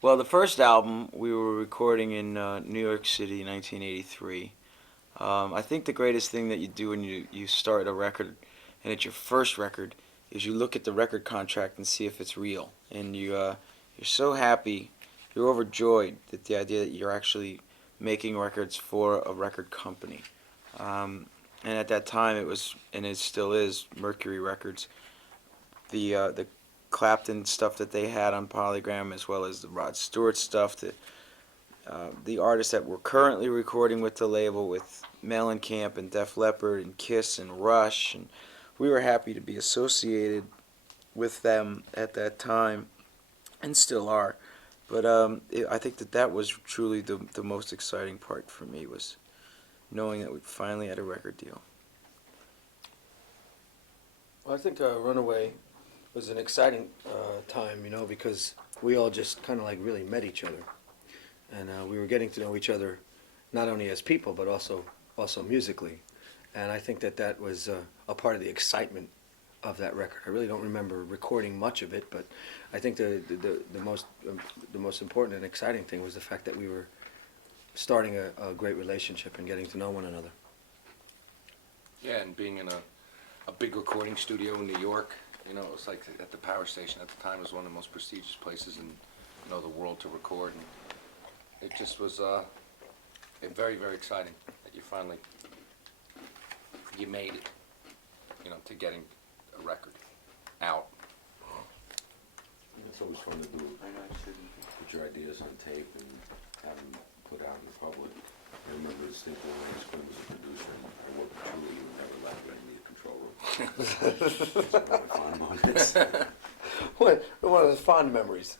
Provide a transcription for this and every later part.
Well, the first album we were recording in New York City, 1983. I think the greatest thing that you do when you start a record, and it's your first record, is you look at the record contract and see if it's real. And you're so happy, you're overjoyed that the idea that you're actually making records for a record company. And at that time, it was, and it still is, Mercury Records. The Clapton stuff that they had on Polygram, as well as the Rod Stewart stuff, the artists that we're currently recording with the label, with Mellencamp and Def Leppard and Kiss and Rush, and we were happy to be associated with them at that time, and still are. But I think that was truly the most exciting part for me, was knowing that we finally had a record deal. Well, I think Runaway was an exciting time, because we all just kind of like really met each other, and we were getting to know each other, not only as people but also musically, and I think that was a part of the excitement of that record. I really don't remember recording much of it, but I think the most important and exciting thing was the fact that we were starting a great relationship and getting to know one another. Yeah, and being in a big recording studio in New York, it was like at the power station at the time. It was one of the most prestigious places in the world to record, and it just was very, very exciting that you made it, to getting a record out. It's always fun to do. Put your ideas on tape and have them put out in the public. I remember distinctly when Quinn was a producer, and I worked with Julie, who never left me in the control room. It's one of my fond moments. One of those fond memories.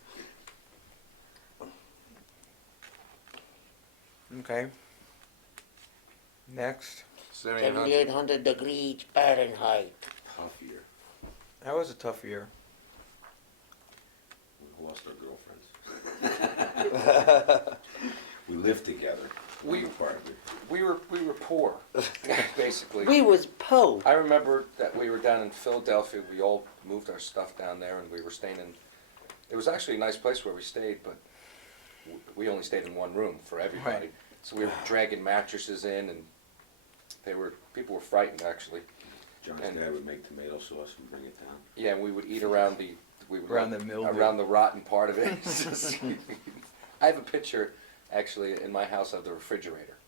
Okay. Next. 7,800 degrees Fahrenheit. Tough year. That was a tough year. We lost our girlfriends. We lived together. We were poor, basically. We was po. I remember that we were down in Philadelphia. We all moved our stuff down there, and we were staying in. It was actually a nice place where we stayed, but we only stayed in one room for everybody. Right. So we were dragging mattresses in, and people were frightened actually. John's dad would make tomato sauce and bring it down. Yeah, and we would eat around the mildew. around the rotten part of it. I have a picture actually in my house of the refrigerator.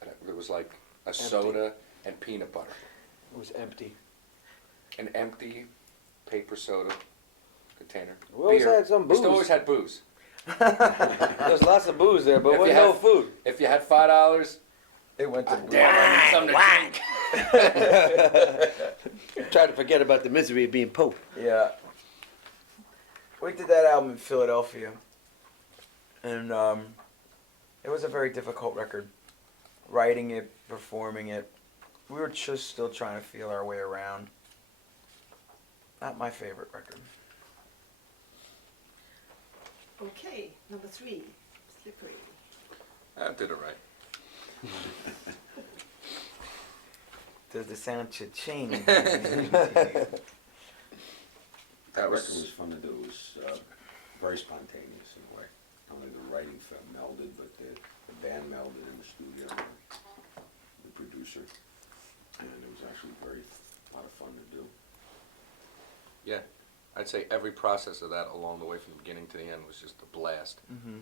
And it was like a soda and peanut butter. It was empty. An empty paper soda container. We always had some booze. We still always had booze. There's lots of booze there, but If with you no had- food. If you had $5, It went to damn, I need something to drink. Try to forget about the misery of being Pope. Yeah. We did that album in Philadelphia, and it was a very difficult record. Writing it, performing it, we were just still trying to feel our way around. Not my favorite record. Okay, number 3, Slippery. I did it right. Does the sound cha-ching? That That was record was fun to do. It was very spontaneous in a way. Not only the writing melded, but the band melded in the studio, the producer, and it was actually a lot of fun to do. yeah. I'd say every process of that along the way from the beginning to the end was just a blast. Mm-hmm.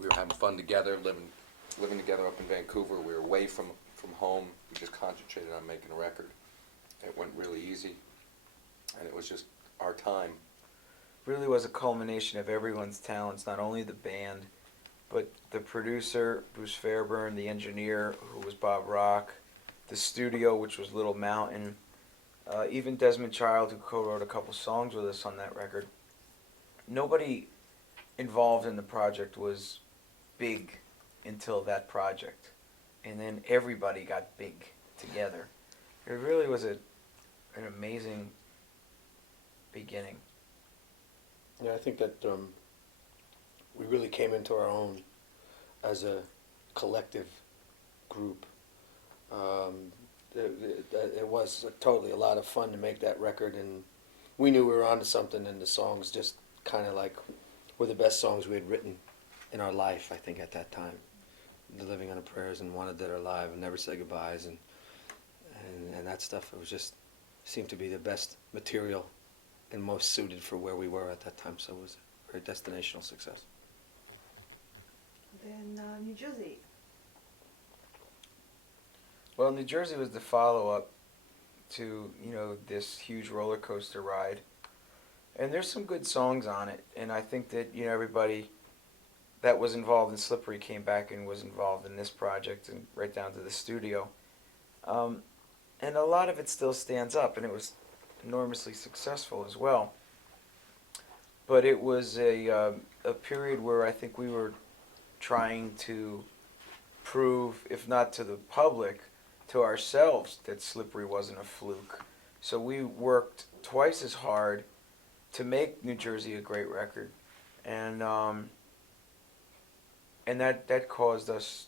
We were having fun together, living together up in Vancouver. We were away from home. We just concentrated on making a record. It went really easy, and it was just our time. Really was a culmination of everyone's talents, not only the band, but the producer, Bruce Fairburn, the engineer, who was Bob Rock, the studio, which was Little Mountain, even Desmond Child, who co-wrote a couple songs with us on that record. Nobody involved in the project was big until that project, and then everybody got big together. It really was an amazing beginning. Yeah, I think that we really came into our own as a collective group. It was totally a lot of fun to make that record, and we knew we were onto something, and the songs just kind of like were the best songs we had written in our life, I think, at that time. The Living on a Prayers and Wanted Dead or Alive and Never Say Goodbyes and that stuff. It was just seemed to be the best material and most suited for where we were at that time. So it was a very destinational success. Then New Jersey. Well, New Jersey was the follow-up to, you know, this huge roller coaster ride. And there's some good songs on it. And I think that, you know, everybody that was involved in Slippery came back and was involved in this project and right down to the studio. And a lot of it still stands up, and it was enormously successful as well. But it was a period where I think we were trying to prove, if not to the public, to ourselves that Slippery wasn't a fluke. So we worked twice as hard to make New Jersey a great record, and that caused us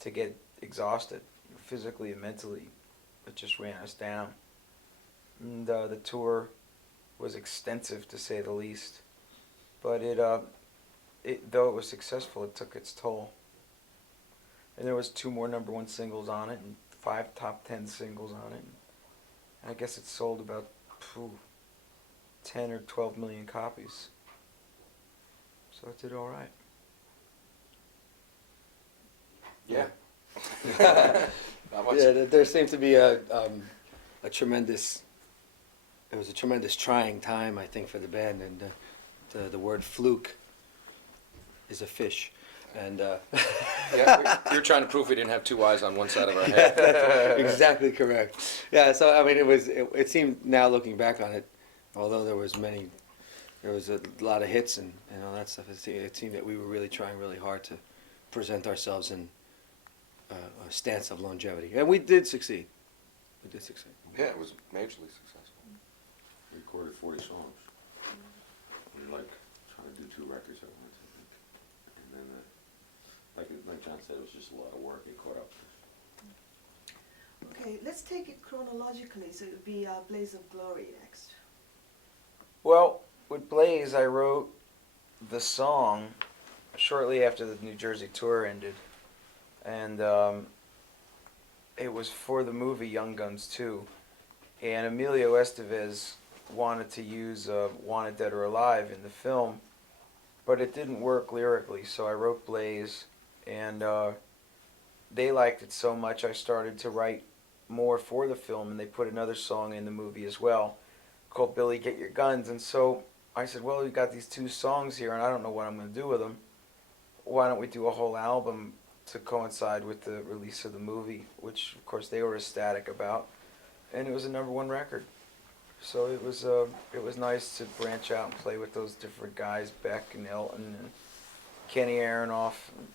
to get exhausted, physically and mentally. It just ran us down. And the tour was extensive, to say the least. But though it was successful, it took its toll. And there was 2 more #1 singles on it, and 5 top 10 singles on it. And I guess it sold about 10 or 12 million copies. So it did all right. Yeah. Not much. Yeah, there seemed to be a tremendous. It was a tremendous trying time, I think, for the band, and the word fluke is a fish, and Yeah, you're trying to prove we didn't have 2 eyes on one side of our head. exactly correct. Yeah, so I mean, it seemed, now looking back on it, although there was a lot of hits and all that stuff, it seemed that we were really trying really hard to present ourselves in a stance of longevity, and we did succeed. We did succeed. Yeah, it was majorly successful. We recorded 40 songs. We were like trying to do 2 records at once, I think. And then, like John said, it was just a lot of work. It caught up. Okay, let's take it chronologically. So it would be Blaze of Glory next. Well, with Blaze, I wrote the song shortly after the New Jersey tour ended. And it was for the movie Young Guns 2. And Emilio Estevez wanted to use Wanted Dead or Alive in the film, but it didn't work lyrically, so I wrote Blaze, and they liked it so much I started to write more for the film, and they put another song in the movie as well called Billy Get Your Guns. And so I said, well, we've got these 2 songs here, and I don't know what I'm going to do with them. Why don't we do a whole album to coincide with the release of the movie, which of course they were ecstatic about, and it was a #1 record. So it was nice to branch out and play with those different guys, Beck and Elton and Kenny Aronoff, and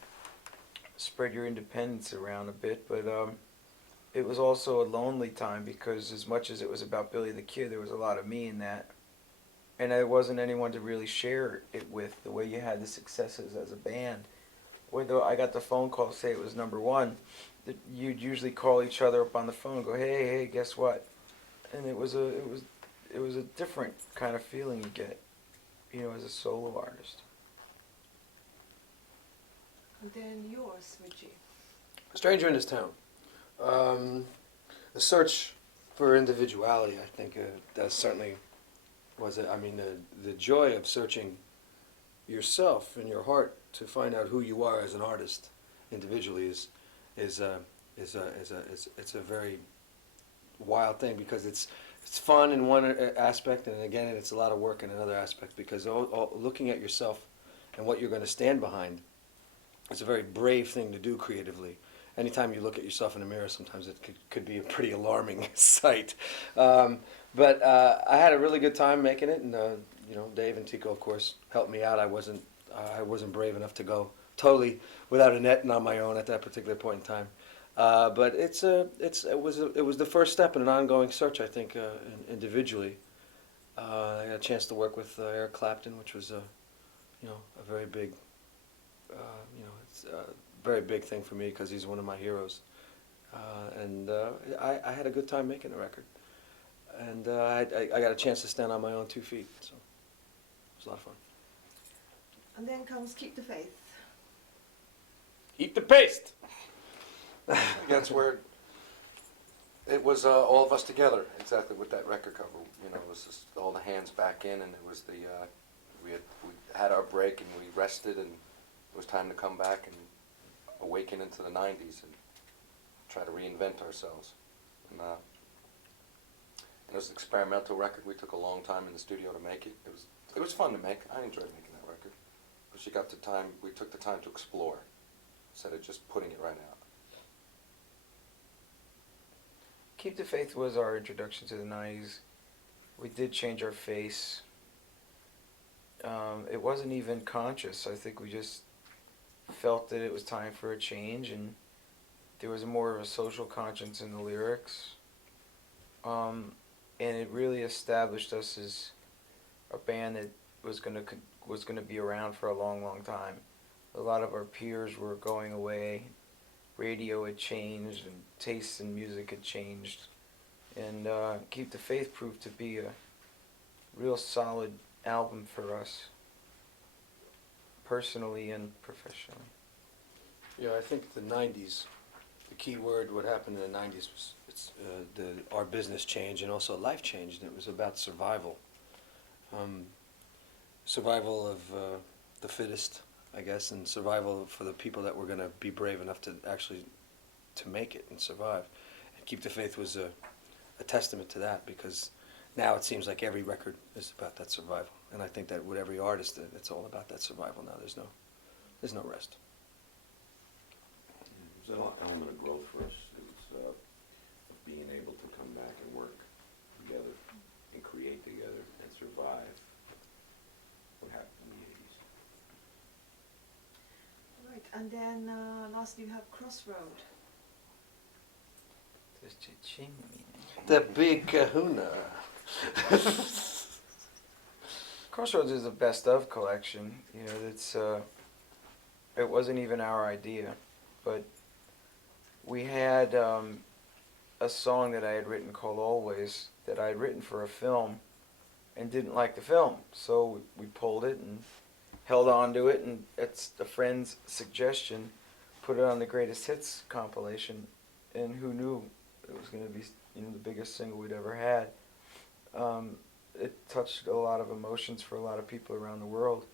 spread your independence around a bit. But it was also a lonely time, because as much as it was about Billy the Kid, there was a lot of me in that, and there wasn't anyone to really share it with the way you had the successes as a band. Whether I got the phone call say it was #1, that you'd usually call each other up on the phone and go, hey, guess what? And it was a different kind of feeling you get, you know, as a solo artist. And then yours, Richie. Stranger in This Town. The search for individuality, I think, that certainly was it. I mean, the joy of searching yourself in your heart to find out who you are as an artist individually is a very wild thing, because it's fun in one aspect, and again it's a lot of work in another aspect, because looking at yourself and what you're going to stand behind, it's a very brave thing to do creatively. Anytime you look at yourself in a mirror, sometimes it could be a pretty alarming sight. But I had a really good time making it, and you know, Dave and Tico, of course, helped me out. I wasn't brave enough to go totally without a net and on my own at that particular point in time. But it was the first step in an ongoing search, I think, individually. I got a chance to work with Eric Clapton, which was you know, a very big, you know, it's a very big thing for me, because he's one of my heroes. And I had a good time making the record, and I got a chance to stand on my own 2 feet, so it was a lot of fun. And then comes Keep the Faith. Eat the paste. That's where it was all of us together, exactly with that record cover. You know, it was just all the hands back in, and it was we had our break and we rested, and it was time to come back and awaken into the '90s and try to reinvent ourselves. And it was an experimental record. We took a long time in the studio to make it. It was fun to make. I enjoyed making that record because we took the time to explore instead of just putting it right out. Keep the Faith was our introduction to the 90s. We did change our face. It wasn't even conscious. I think we just felt that it was time for a change, and there was more of a social conscience in the lyrics. And it really established us as a band that was gonna be around for a long, long time. A lot of our peers were going away. Radio had changed, and tastes in music had changed. And Keep the Faith proved to be a real solid album for us, personally and professionally. Yeah, I think the '90s. The key word, what happened in the '90s was our business changed and also life changed. And it was about survival. Survival of the fittest, I guess, and survival for the people that were going to be brave enough to actually to make it and survive. And Keep the Faith was a testament to that, because now it seems like every record is about that survival. And I think that with every artist, it's all about that survival now. There's no rest. There's an element of growth for us. It's being able to come back and work together and create together and survive what happened in the '80s. Right, and then lastly you have Crossroad. The big kahuna. Crossroads is a best of collection. You know, it's it wasn't even our idea, but we had a song that I had written called Always, that I had written for a film and didn't like the film, so we pulled it and held on to it, and it's a friend's suggestion, put it on the Greatest Hits compilation, and who knew it was going to be, you know, the biggest single we'd ever had. It touched a lot of emotions for a lot of people around the world.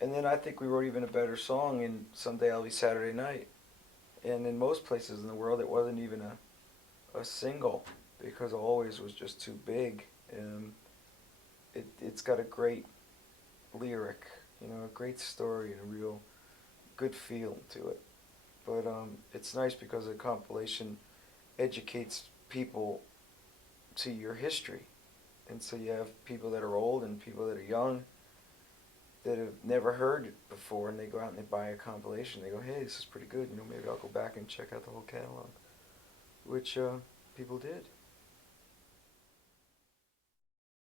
And then I think we wrote even a better song in Someday I'll Be Saturday Night. And in most places in the world it wasn't even a single, because Always was just too big. It's got a great lyric, you know, a great story and a real good feel to it. But it's nice because the compilation educates people to your history. And so you have people that are old and people that are young that have never heard it before, and they go out and they buy a compilation. They go, hey, this is pretty good. You know, maybe I'll go back and check out the whole catalog, which people did.